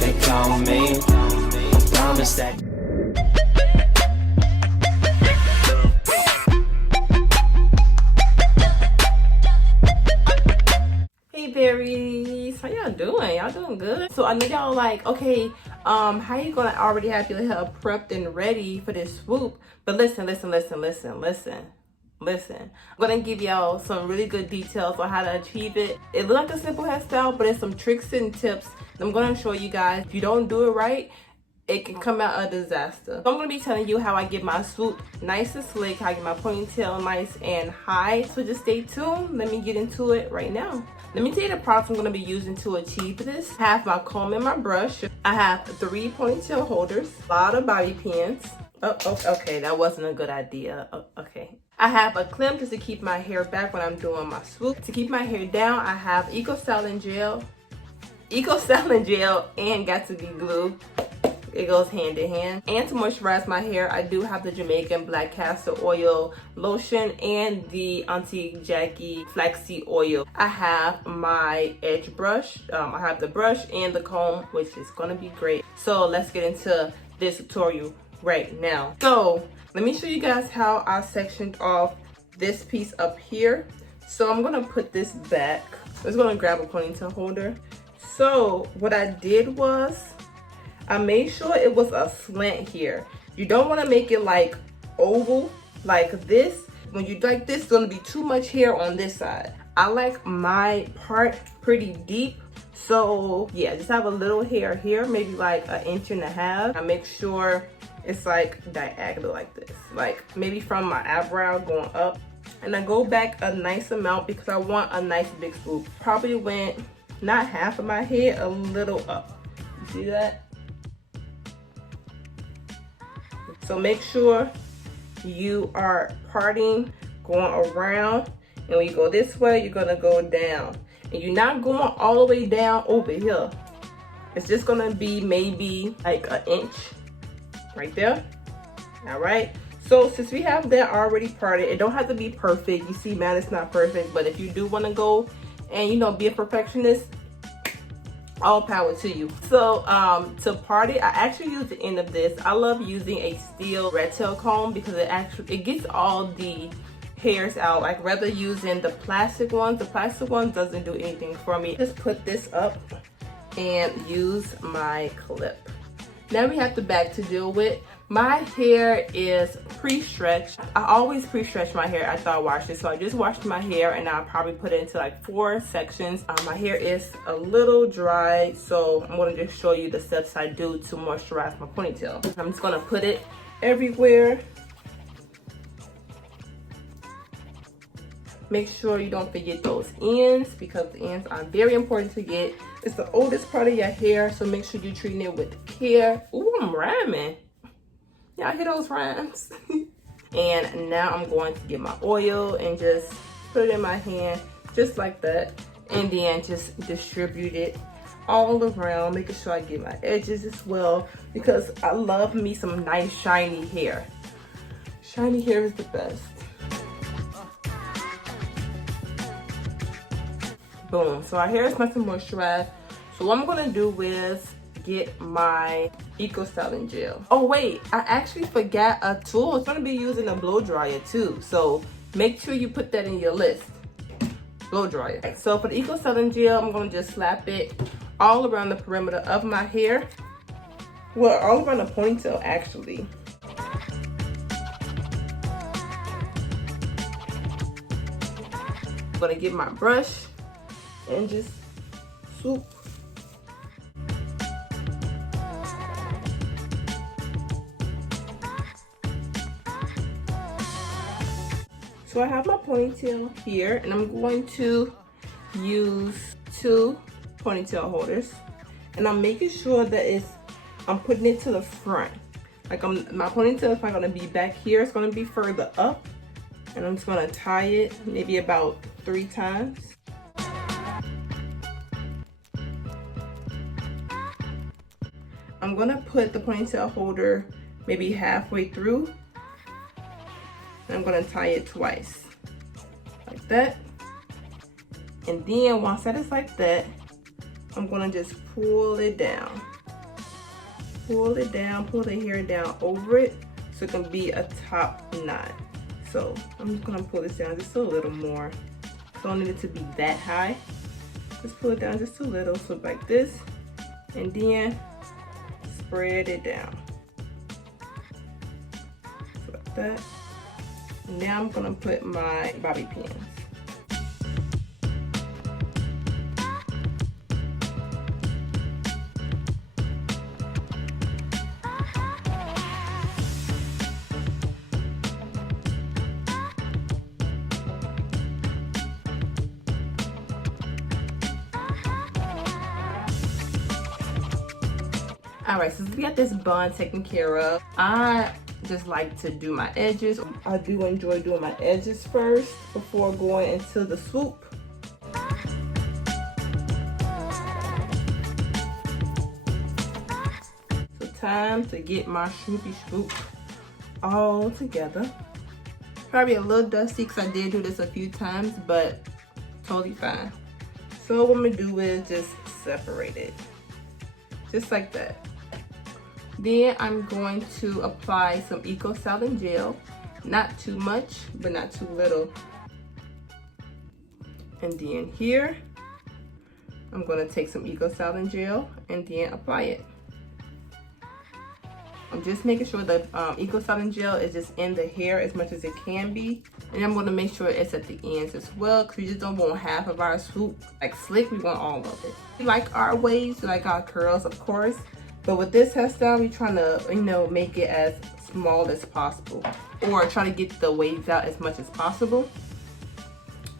perfect on me. I promise that. Hey berries, how y'all doing? Y'all doing good? So I know y'all like, okay, how you gonna already have your hair prepped and ready for this swoop? But listen. I'm gonna give y'all some really good details on how to achieve it. It looks like a simple hairstyle, but it's some tricks and tips that I'm gonna show you guys. If you don't do it right, it can come out a disaster. So I'm gonna be telling you how I get my swoop nice and slick, how I get my ponytail nice and high. So just stay tuned. Let me get into it right now. Let me tell you the products I'm gonna be using to achieve this. I have my comb and my brush. I have 3 ponytail holders, a lot of bobby pins. Oh, okay, that wasn't a good idea. Okay. I have a clip just to keep my hair back when I'm doing my swoop. To keep my hair down, I have Eco Styling Gel, and Got To Be Glue. It goes hand in hand. And to moisturize my hair, I do have the Jamaican Black Castor Oil Lotion and the Auntie Jackie Flaxseed Oil. I have my edge brush. I have the brush and the comb, which is gonna be great. So let's get into this tutorial right now. So let me show you guys how I sectioned off this piece up here. So I'm gonna put this back. I'm just gonna grab a ponytail holder. So what I did was, I made sure it was a slant here. You don't want to make it like oval like this. When you like this, it's going to be too much hair on this side. I like my part pretty deep. So yeah, just have a little hair here, maybe like 1.5 inches. I make sure it's like diagonal like this, like maybe from my eyebrow going up. And I go back a nice amount because I want a nice big swoop. Probably went not half of my head, a little up. You see that? So make sure you are parting, going around, and when you go this way, you're gonna go down. And you're not going all the way down over here. It's just gonna be maybe like 1 inch right there. All right. So since we have that already parted, it don't have to be perfect. You see, man, it's not perfect, but if you do wanna go and be a perfectionist, all power to you. So to part it, I actually use the end of this. I love using a steel red tail comb because it gets all the hairs out. Like rather using the plastic ones. The plastic ones doesn't do anything for me. Just put this up and use my clip. Now we have the back to deal with. My hair is pre-stretched. I always pre-stretch my hair after I wash it. So I just washed my hair and I'll probably put it into like 4 sections. My hair is a little dry, so I'm gonna just show you the steps I do to moisturize my ponytail. I'm just gonna put it everywhere. Make sure you don't forget those ends because the ends are very important to get. It's the oldest part of your hair, so make sure you're treating it with care. Ooh, I'm rhyming. Y'all hear those rhymes? And now I'm going to get my oil and just put it in my hand, just like that. And then just distribute it all around, making sure I get my edges as well, because I love me some nice shiny hair. Shiny hair is the best. Boom. So our hair is nice and moisturized. So what I'm gonna do is get my Eco Styling Gel. Oh wait, I actually forgot a tool. I'm gonna be using a blow dryer too. So make sure you put that in your list. Blow dryer. Right, so for the Eco Styling Gel, I'm gonna just slap it all around the perimeter of my hair. Well, all around the ponytail actually. I'm gonna get my brush and just swoop. So I have my ponytail here and I'm going to use 2 ponytail holders and I'm making sure that I'm putting it to the front. Like my ponytail is not gonna be back here, it's gonna be further up, and I'm just gonna tie it maybe about 3 times. I'm gonna put the ponytail holder maybe halfway through. And I'm gonna tie it twice, like that. And then once that is like that, I'm gonna just pull it down. pull it down, pull the hair down over it so it can be a top knot. So I'm just gonna pull this down just a little more. Don't need it to be that high. Just pull it down just a little, so like this, and then spread it down. So like that. Now I'm gonna put my bobby pins. Alright, since we got this bun taken care of, I just like to do my edges. I do enjoy doing my edges first before going into the swoop. So time to get my swoopy swoop all together. Probably a little dusty because I did do this a few times, but totally fine. So what I'm gonna do is just separate it. Just like that. Then I'm going to apply some Eco Styling gel. Not too much, but not too little. And then here, I'm gonna take some Eco Styling gel and then apply it. I'm just making sure the Eco Styling gel is just in the hair as much as it can be. And I'm gonna make sure it's at the ends as well, because we just don't want half of our swoop like slick, we want all of it. We like our waves, we like our curls, of course. But with this hairstyle, we're trying to, you know, make it as small as possible, or try to get the waves out as much as possible.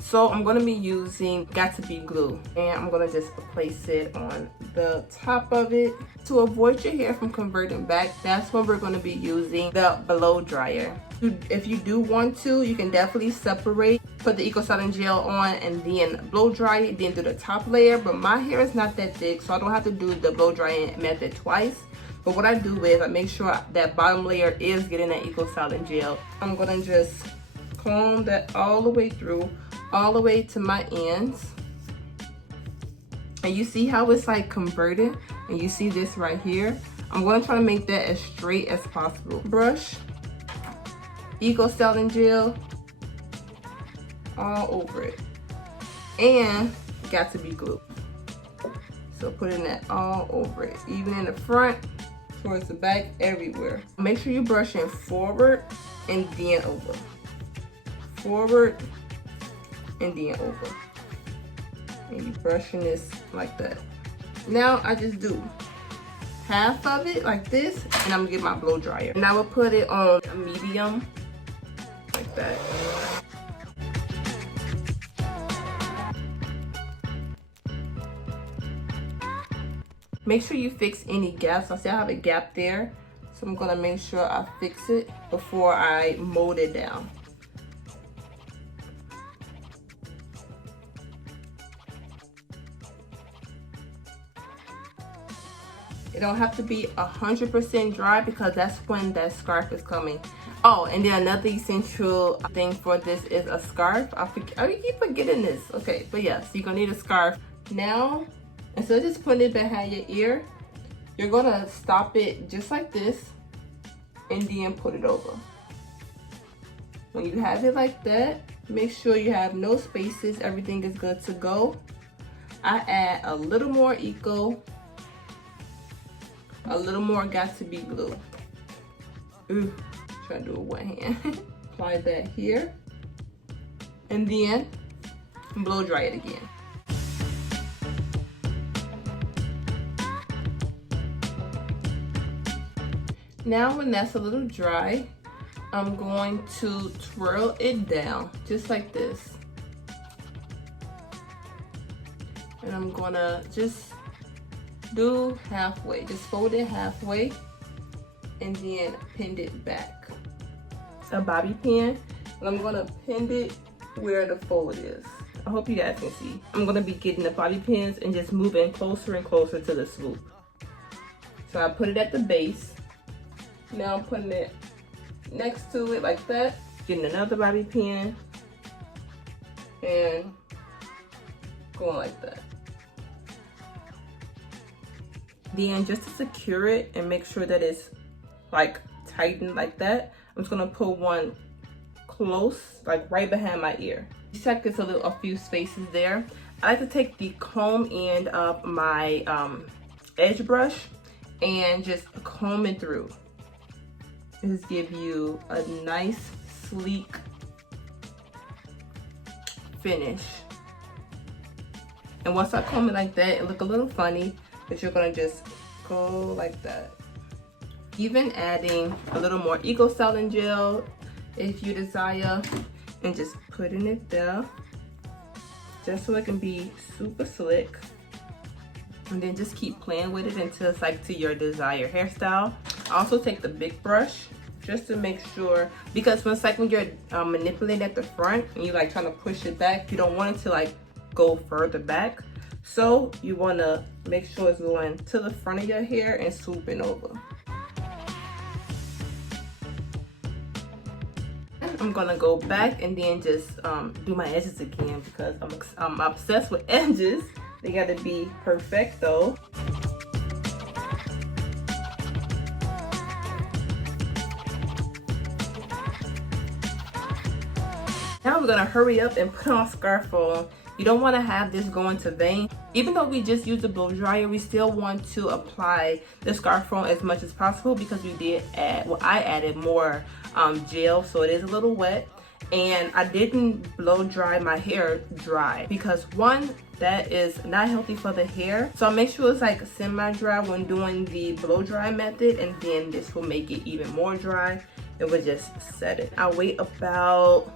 So I'm gonna be using Got To Be glue, and I'm gonna just place it on the top of it. To avoid your hair from converting back, that's when we're gonna be using the blow dryer. If you do want to, you can definitely separate, put the Eco Styling gel on and then blow dry it, then do the top layer. But my hair is not that thick, so I don't have to do the blow drying method twice. But what I do is I make sure that bottom layer is getting that Eco Styling gel. I'm gonna just comb that all the way through, all the way to my ends. And you see how it's like converted, and you see this right here. I'm gonna try to make that as straight as possible. Brush, Eco Styling gel all over it, and Got To Be glue. So putting that all over it, even in the front, towards the back, everywhere. Make sure you're brushing forward and then over. Forward and then over. And you're brushing this like that. Now I just do half of it like this, and I'm gonna get my blow dryer. And I will put it on a medium, like that. Make sure you fix any gaps. I see I have a gap there, so I'm gonna make sure I fix it before I mold it down. It don't have to be 100% dry, because that's when that scarf is coming. Oh, and then another essential thing for this is a scarf. I keep forgetting this. Okay, but yeah, so you're gonna need a scarf. Now, instead of just putting it behind your ear, you're gonna stop it just like this and then put it over. When you have it like that, make sure you have no spaces, everything is good to go. I add a little more Eco, a little more Got To Be glue. Ooh, try to do it with one hand. Apply that here, and then blow dry it again. Now when that's a little dry, I'm going to twirl it down just like this. And I'm gonna just do halfway, just fold it halfway and then pin it back. A bobby pin, and I'm gonna pin it where the fold is. I hope you guys can see. I'm gonna be getting the bobby pins and just moving closer and closer to the swoop. So I put it at the base. Now I'm putting it next to it like that, getting another bobby pin and going like that. Then just to secure it and make sure that it's like tightened like that, I'm just gonna put one close, like right behind my ear. Check this a few spaces there. I like to take the comb end of my edge brush and just comb it through. Just give you a nice sleek finish. And once I comb it like that, it look a little funny, but you're gonna just go like that. Even adding a little more eco styling gel if you desire, and just putting it there just so it can be super slick. And then just keep playing with it until it's like to your desired hairstyle. I also take the big brush just to make sure, because when it's like when you're manipulating at the front and you like trying to push it back, you don't want it to like go further back. So you want to make sure it's going to the front of your hair and swooping over. I'm gonna go back and then just do my edges again because I'm obsessed with edges. They gotta be perfecto. Now we're gonna hurry up and put on scarf on. You don't want to have this going to vein. Even though we just used the blow dryer, we still want to apply the scarf on as much as possible because we did add, well, I added more gel, so it is a little wet. And I didn't blow dry my hair dry because one, that is not healthy for the hair. So I make sure it's like semi-dry when doing the blow dry method, and then this will make it even more dry. It will just set it. I wait about,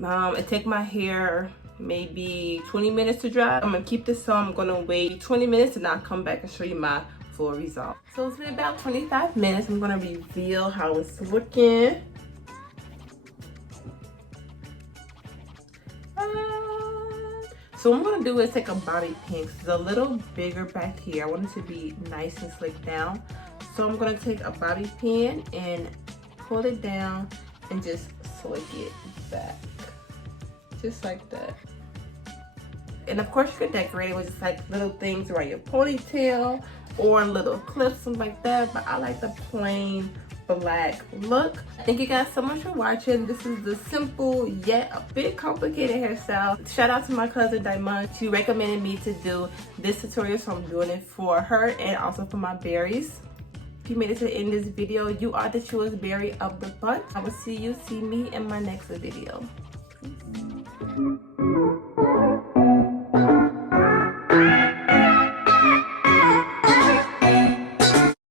it take my hair maybe 20 minutes to dry. I'm gonna keep this so I'm gonna wait 20 minutes and I'll come back and show you my full result. So it's been about 25 minutes. I'm gonna reveal how it's looking. So what I'm gonna do is take a bobby pin. It's a little bigger back here. I want it to be nice and slick down. So I'm gonna take a bobby pin and pull it down and just slick it back. Just like that. And of course you could decorate it with just like little things around your ponytail or little clips, something like that. But I like the plain black look. Thank you guys so much for watching. This is the simple yet a bit complicated hairstyle. Shout out to my cousin Diamond. She recommended me to do this tutorial, so I'm doing it for her and also for my berries. If you made it to the end of this video, you are the truest berry of the bunch. I will see me in my next video. Peace.